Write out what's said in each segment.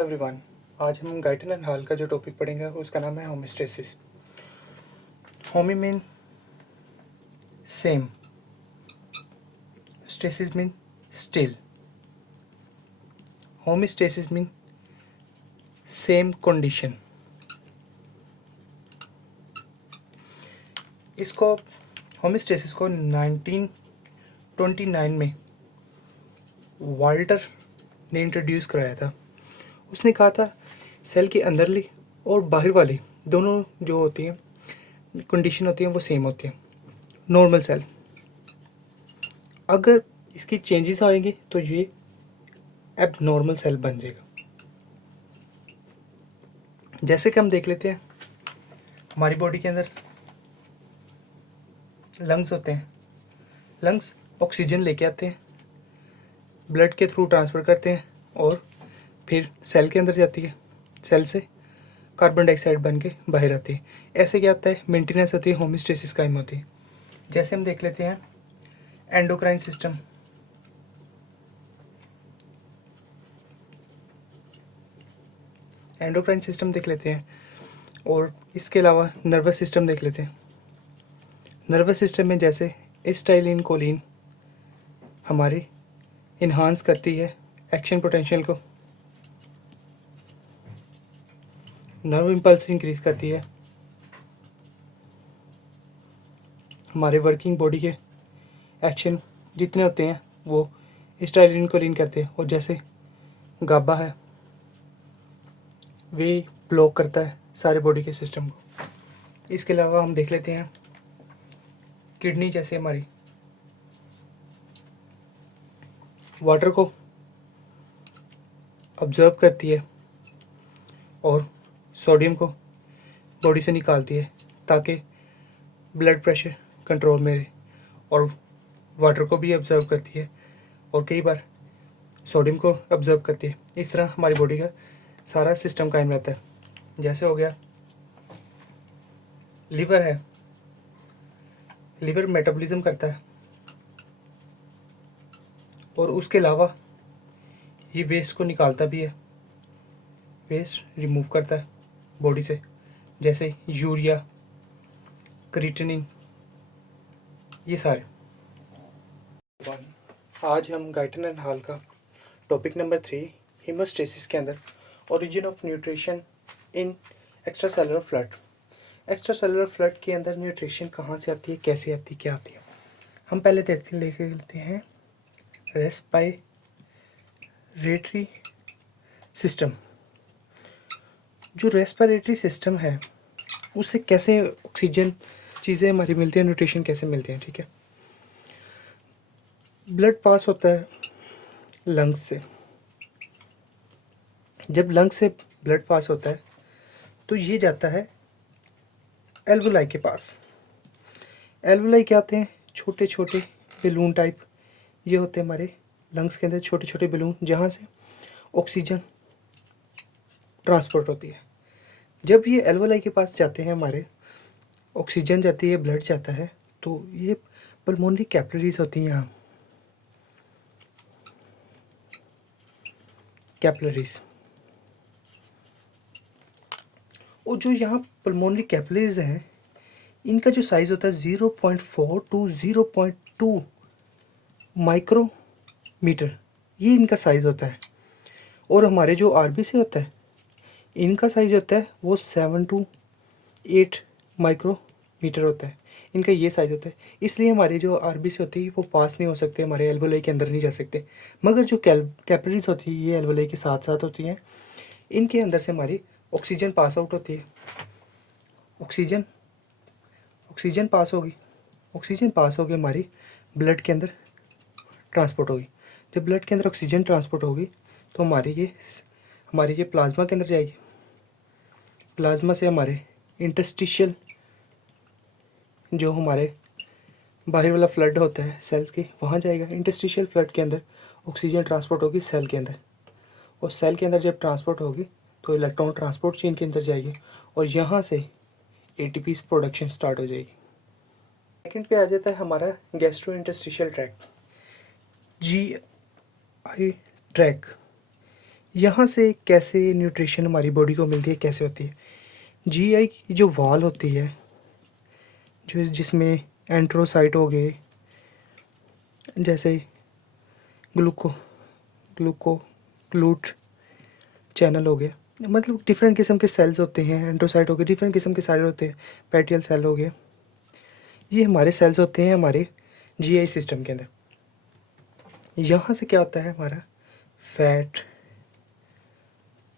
Everyone, आज हम Guyton and hall का जो टॉपिक पढ़ेंगे उसका नाम है homeostasis. Homeo mean same, stasis mean still, homeostasis mean same condition. इसको होमिस्टेसिस को 1929 में वाल्टर ने इंट्रोड्यूस कराया था। उसने कहा था सेल के अंदरली और बाहर वाली दोनों जो होती हैं कंडीशन होती हैं वो सेम होती हैं। नॉर्मल सेल अगर इसकी चेंजेस आएंगी तो ये एबनॉर्मल सेल बन जाएगा। जैसे कि हम देख लेते हैं, हमारी बॉडी के अंदर लंग्स होते हैं। लंग्स ऑक्सीजन लेके आते हैं, ब्लड के थ्रू ट्रांसफ़र करते हैं और फिर सेल के अंदर जाती है। सेल से कार्बन डाइऑक्साइड बन के बाहर आती है। ऐसे क्या होता है, मेंटेनेंस होती है, होमिस्टेसिस कायम होती है। जैसे हम देख लेते हैं एंडोक्राइन सिस्टम। एंडोक्राइन सिस्टम देख लेते हैं और इसके अलावा नर्वस सिस्टम देख लेते हैं। नर्वस सिस्टम में जैसे एसिटाइलिन कोलिन हमारी इन्हांस करती है एक्शन पोटेंशियल को, नर्व इम्पल्स इंक्रीज करती है, हमारे वर्किंग बॉडी के एक्शन जितने होते हैं वो एसिटाइलिन कोलिन करते हैं। और जैसे गाबा है वे ब्लॉक करता है सारे बॉडी के सिस्टम को। इसके अलावा हम देख लेते हैं किडनी जैसे हमारी वाटर को ऑब्जर्व करती है और सोडियम को बॉडी से निकालती है ताकि ब्लड प्रेशर कंट्रोल में रहे, और वाटर को भी ऑब्जर्व करती है और कई बार सोडियम को ऑब्जर्व करती है। इस तरह हमारी बॉडी का सारा सिस्टम कायम रहता है। जैसे हो गया लीवर है, लीवर मेटाबॉलिज्म करता है और उसके अलावा ये वेस्ट को निकालता भी है, वेस्ट रिमूव करता है बॉडी से, जैसे यूरिया, क्रिएटिनिन, ये सारे। आज हम गाइटन एंड हॉल का टॉपिक नंबर 3 हीमोस्टेसिस के अंदर origin of nutrition in extra cellular flood. Extra cellular flood के अंदर न्यूट्रिशन कहाँ से आती है, कैसे आती है, क्या आती है। हम पहले लेके लेते हैं रेस्पिरेटरी सिस्टम। जो रेस्पिरेटरी सिस्टम है उससे कैसे ऑक्सीजन चीज़ें हमारी मिलती हैं, न्यूट्रिशन कैसे मिलती हैं। ठीक है, ब्लड पास होता है लंग्स से। जब लंग्स से ब्लड पास होता है तो ये जाता है एल्वोलाई के पास। एल्वोलाई क्या होते हैं, छोटे छोटे बैलून टाइप। ये होते हैं हमारे लंग्स के अंदर छोटे छोटे बैलून जहाँ से ऑक्सीजन ट्रांसपोर्ट होती है। जब ये एल्वोलाई के पास जाते हैं हमारे, ऑक्सीजन जाती है, ब्लड जाता है, तो ये पल्मोनरी कैपिलरीज होती हैं यहाँ, कैपिलरीज। और जो यहाँ पल्मोनरी कैपिलरीज हैं इनका जो साइज़ होता है 0.4 टू 0.2 माइक्रोमीटर, ये इनका साइज़ होता है। और हमारे जो आरबीसी होता है इनका साइज़ होता है वो 7 टू 8 माइक्रोमीटर होता है। इनका ये साइज़ होता है। इसलिए हमारी जो आरबीसी होती है वो पास नहीं हो सकते, हमारे एल्वोलाई के अंदर नहीं जा सकते। मगर जो कैपिलरीज होती है ये एल्वोलाई के साथ साथ होती हैं। इनके अंदर से हमारी ऑक्सीजन पास आउट होती है। ऑक्सीजन पास होगी, ऑक्सीजन पास होगी हमारी ब्लड के अंदर ट्रांसपोर्ट होगी। जब ब्लड के अंदर ऑक्सीजन ट्रांसपोर्ट होगी तो हमारी ये प्लाज्मा के अंदर जाएगी। प्लाज्मा से हमारे इंटरस्टिशियल जो हमारे बाहर वाला फ्लड होता है सेल्स की वहाँ जाएगा। इंटरस्टिशियल फ्लड के अंदर ऑक्सीजन ट्रांसपोर्ट होगी सेल के अंदर, और सेल के अंदर जब ट्रांसपोर्ट होगी तो इलेक्ट्रॉन ट्रांसपोर्ट चेन के अंदर जाएगी और यहाँ से एटीपी प्रोडक्शन स्टार्ट हो जाएगी। सेकंड पे आ जाता है हमारा gastro interstitial tract, GI track. यहाँ से कैसे न्यूट्रिशन हमारी बॉडी को मिलती है, कैसे होती है। जीआई की जो वॉल होती है, जो जिसमें एंट्रोसाइट हो गए, जैसे ग्लूको ग्लूको ग्लूट चैनल हो गया, मतलब डिफरेंट किस्म के सेल्स होते हैं। एंट्रोसाइट हो गए, डिफरेंट किस्म के सेल होते हैं। पैटियल सेल हो गए, ये हमारे सेल्स होते हैं हमारे जीआई सिस्टम के अंदर। यहाँ से क्या होता है, हमारा फैट,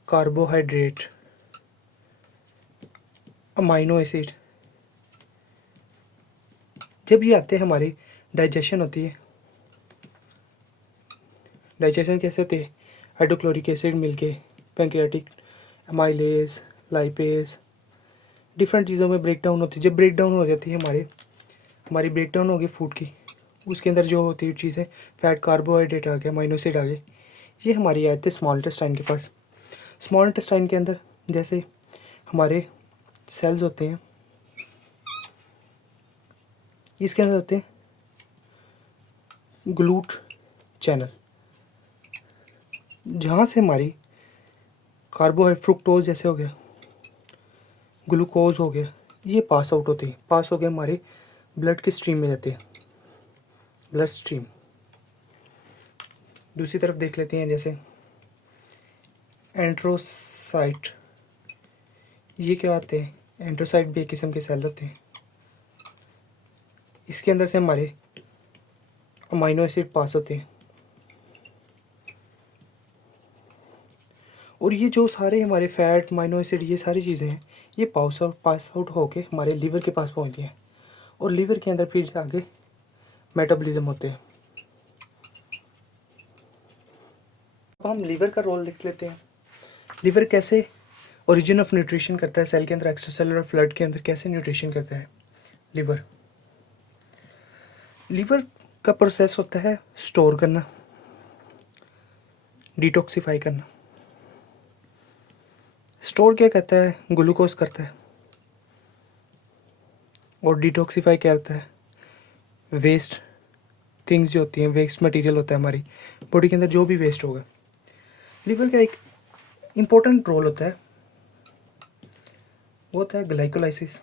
कार्बोहाइड्रेट, अमाइनो एसिड, जब ये आते हैं हमारी डाइजेशन होती है। डाइजेशन कैसे होती है, हाइड्रोक्लोरिक एसिड मिलके पैंक्रियाटिक, अमाइलेज, लाइपेज, डिफरेंट चीज़ों में ब्रेक डाउन होती है। जब ब्रेक डाउन हो जाती है हमारी ब्रेक डाउन होगी फूड की, उसके अंदर जो होती है चीज़ें, फैट, कार्बोहाइड्रेट आ गया, अमाइनो एसिड आ गए, ये हमारी आते हैं स्मॉल इंटेस्टाइन के पास। स्मॉल इंटेस्टाइन के अंदर जैसे हमारे सेल्स होते हैं, इसके अंदर होते हैं ग्लूट चैनल, जहाँ से हमारी कार्बोहाइड्रेट, फ्रुक्टोज जैसे हो गया, ग्लूकोज हो गया, ये पास आउट होती है, पास हो गए हमारे ब्लड की स्ट्रीम में जाते हैं, ब्लड स्ट्रीम। दूसरी तरफ देख लेते हैं, जैसे एंट्रोसाइट, ये क्या आते हैं, एंट्रोसाइट भी एक किस्म के सेल होते हैं। इसके अंदर से हमारे अमाइनो एसिड पास होते हैं, और ये जो सारे हमारे फैट, अमाइनो एसिड, ये सारी चीज़ें हैं, ये पास आउट होके हमारे लीवर के पास पहुंचती हैं, और लीवर के अंदर फिर आगे मेटाबॉलिज्म होते हैं। अब हम लीवर का रोल देख लेते हैं। लीवर कैसे ओरिजिन ऑफ न्यूट्रिशन करता है सेल के अंदर, एक्स्ट्रा सेलुलर फ्लड के अंदर कैसे न्यूट्रिशन करता है लीवर। लीवर का प्रोसेस होता है स्टोर करना, डिटॉक्सिफाई करना। स्टोर क्या करता है, ग्लूकोज करता है, और डिटॉक्सिफाई क्या करता है, वेस्ट थिंग्स जो होती हैं, वेस्ट मटेरियल होता है हमारी बॉडी के अंदर, जो भी वेस्ट होगा। लीवर का एक इम्पोर्टेंट रोल होता है, वो होता है ग्लाइकोलाइसिस,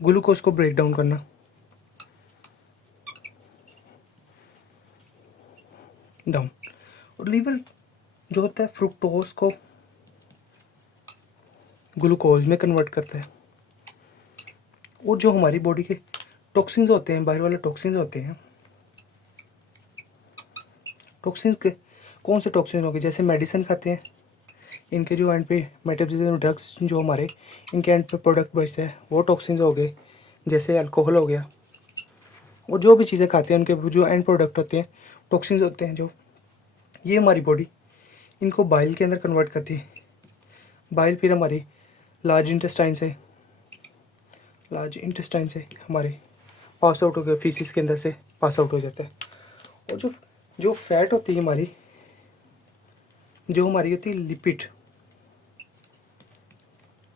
ग्लूकोज को ब्रेक डाउन करना। डाउन, और लीवर जो होता है फ्रुक्टोज को ग्लूकोज में कन्वर्ट करता है। और जो हमारी बॉडी के टॉक्सिन्स होते हैं, बाहर वाले टॉक्सिन्स होते हैं, टॉक्सिन्स के कौन से टॉक्सिन्स होंगे, जैसे मेडिसिन खाते हैं, इनके जो एंड पे मेटाबॉलिज्म ड्रग्स जो हमारे इनके एंड पे प्रोडक्ट बचते हैं, वो टॉक्सिन्स हो गए, जैसे अल्कोहल हो गया। और जो भी चीज़ें खाते हैं उनके जो एंड प्रोडक्ट होते हैं, टॉक्सिन्स होते हैं, जो ये हमारी बॉडी इनको बाइल के अंदर कन्वर्ट करती है। बाइल फिर हमारी लार्ज इंटेस्टाइन से हमारे पास आउट हो गया, फीसिस के अंदर से पास आउट हो जाता है। और जो जो फैट होती है हमारी, जो हमारी होती है लिपिड,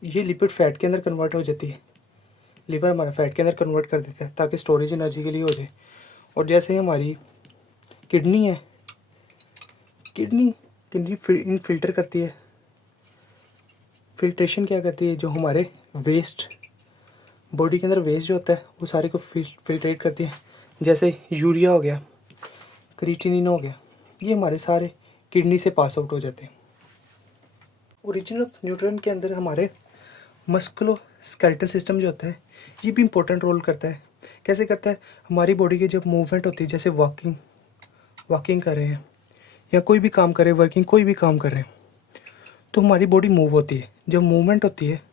ये लिपिड फैट के अंदर कन्वर्ट हो जाती है। लीवर हमारा फैट के अंदर कन्वर्ट कर देता है ताकि स्टोरेज एनर्जी के लिए हो जाए। और जैसे ही हमारी किडनी है, किडनी फिल्टर करती है, फिल्ट्रेशन क्या करती है, जो हमारे वेस्ट बॉडी के अंदर वेस्ट जो होता है वो सारे को फिल्ट्रेट करती है। जैसे यूरिया हो गया, क्रिएटिनिन हो गया, ये हमारे सारे किडनी से पास आउट हो जाते हैं। ओरिजिन ऑफ न्यूट्रिएंट के अंदर हमारे मस्कुलो स्केलेटल सिस्टम जो होता है, ये भी इम्पोर्टेंट रोल करता है। कैसे करता है, हमारी बॉडी की जब मूवमेंट होती है, जैसे वॉकिंग कर रहे हैं या कोई भी काम कर रहे हैं, वर्किंग कोई भी काम कर रहे हैं, तो हमारी बॉडी मूव होती है। जब मूवमेंट होती है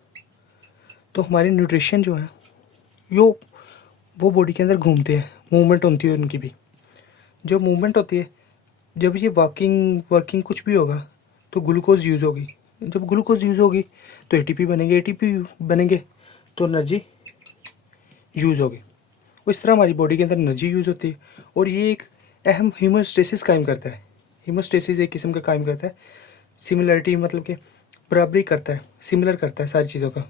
तो हमारी न्यूट्रिशन जो है वो बॉडी के अंदर घूमते हैं, मूवमेंट होती है उनकी भी। जब मूवमेंट होती है, जब ये वर्किंग कुछ भी होगा तो ग्लूकोज यूज़ होगी। जब ग्लूकोज यूज़ होगी तो एटीपी बनेंगे तो एनर्जी यूज़ होगी। इस तरह हमारी बॉडी के अंदर एनर्जी यूज़ होती है, और ये एक अहम हीमोस्टेसिस कायम करता है। हीमोस्टेसिस एक किस्म का कायम करता है, सिमिलरिटी मतलब कि बराबरी करता है, सिमिलर करता है सारी चीज़ों का,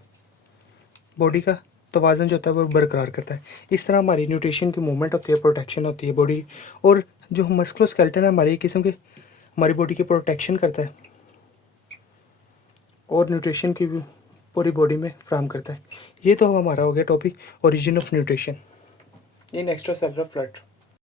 बॉडी का तवाज़न जो होता है वो बरकरार करता है। इस तरह हमारी न्यूट्रिशन की मूवमेंट होती है, प्रोटेक्शन होती है बॉडी। और जो मस्कुलोस्केलेटन है हमारी एक किस्म के हमारी बॉडी की प्रोटेक्शन करता है और न्यूट्रिशन की भी पूरी बॉडी में फ्राहम करता है। ये तो हमारा हो गया topic origin of nutrition in extra cellular fluid.